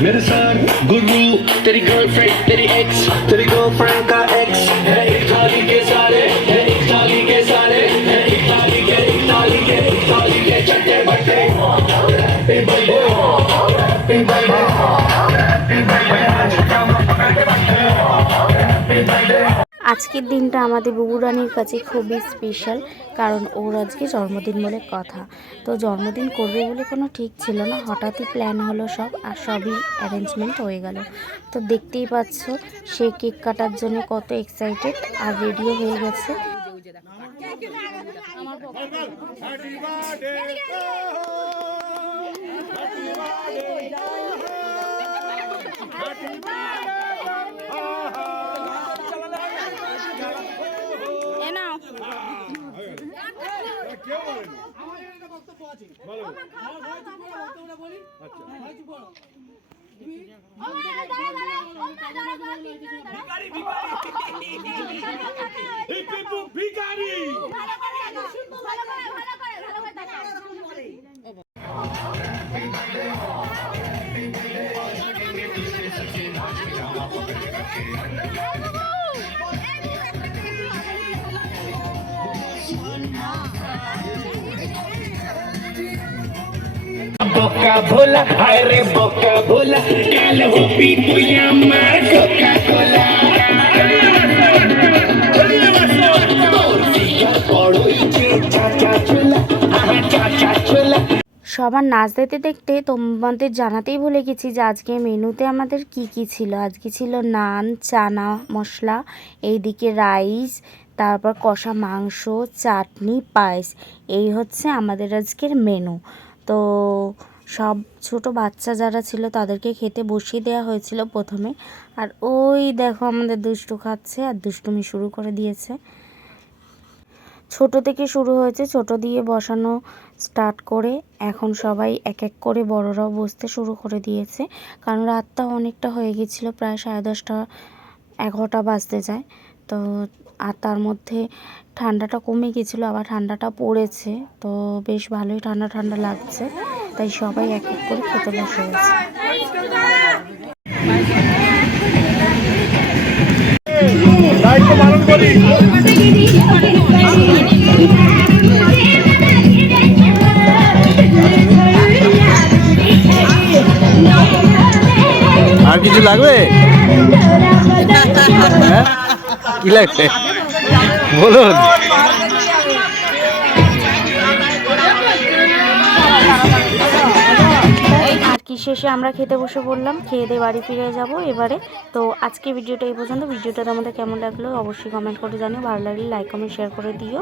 मेरे सर गुरु तेरी गर्लफ्रेंड तेरी एक्स तेरी गर्लफ्रेंड का एक्स है एक थाली के सारे है एक थाली के सारे है एक थाली के एक थाली के एक थाली के चट्टे बट्टे Happy birthday, happy birthday, happy birthday. আজকের দিনটা আমাদের বুবুরানির কাছে খুবই স্পেশাল কারণ ওর আজকে জন্মদিন বলে কথা। তো জন্মদিন করবে বলে কোনো ঠিক ছিল না, হঠাৎই প্ল্যান হলো সব আর সবই অ্যারেঞ্জমেন্ট হয়ে গেল। তো দেখতেই পাচ্ছ, সে কেক কাটার জন্য কত এক্সাইটেড আর রেডিও হয়ে গেছে। বোকা ভোলা হায় রে বোকা ভোলা কালো হবি তুই আমার কোকা কোলা তোর ফিগার বড়ই যে চাচা চোলা আমার চাচা চোলা সবার নাচ দেখতে দেখতে তোমাদের জানাতেই ভুলে গেছি যে আজকে মেনুতে আমাদের কি কি ছিল। আজকে ছিল নান, চানা, মশলা, এইদিকে রাইস, তারপর কষা মাংস, চাটনি, পায়েস। এই হচ্ছে আমাদের আজকের মেনু। তো সব ছোট বাচ্চা যারা ছিল তাদেরকে খেতে বসিয়ে দেওয়া হয়েছিল প্রথমে। আর ওই দেখো আমাদের দুষ্টু খাচ্ছে আর দুষ্টুমি শুরু করে দিয়েছে। ছোট থেকে শুরু হয়েছে, ছোট দিয়ে বসানো স্টার্ট করে এখন সবাই এক এক করে বড়রাও বসতে শুরু করে দিয়েছে। কারণ রাতটা অনেকটা হয়ে গেছিল, প্রায় সাড়ে দশটা, এগারোটা বাজতে যায়। তো আর তার মধ্যে ঠান্ডাটা কমে গেছিল আবার ঠান্ডাটা পড়েছে। তো বেশ ভালোই ঠান্ডা ঠান্ডা লাগছে তাই সবাই এক এক করে খেতে বসে গেছে। আর কিছু লাগবে? হ্যাঁ? কি লাগবে বলুন। কি শেষে আমরা খেতে বসে বললাম খেয়ে দিয়ে বাড়ি ফিরে যাব এবারে। তো আজকে ভিডিওটা এই পর্যন্ত। ভিডিওটা তোমাদের কেমন লাগল অবশ্যই কমেন্ট করে জানিও। ভালো লাগলে লাইক কমেন্ট শেয়ার করে দিও।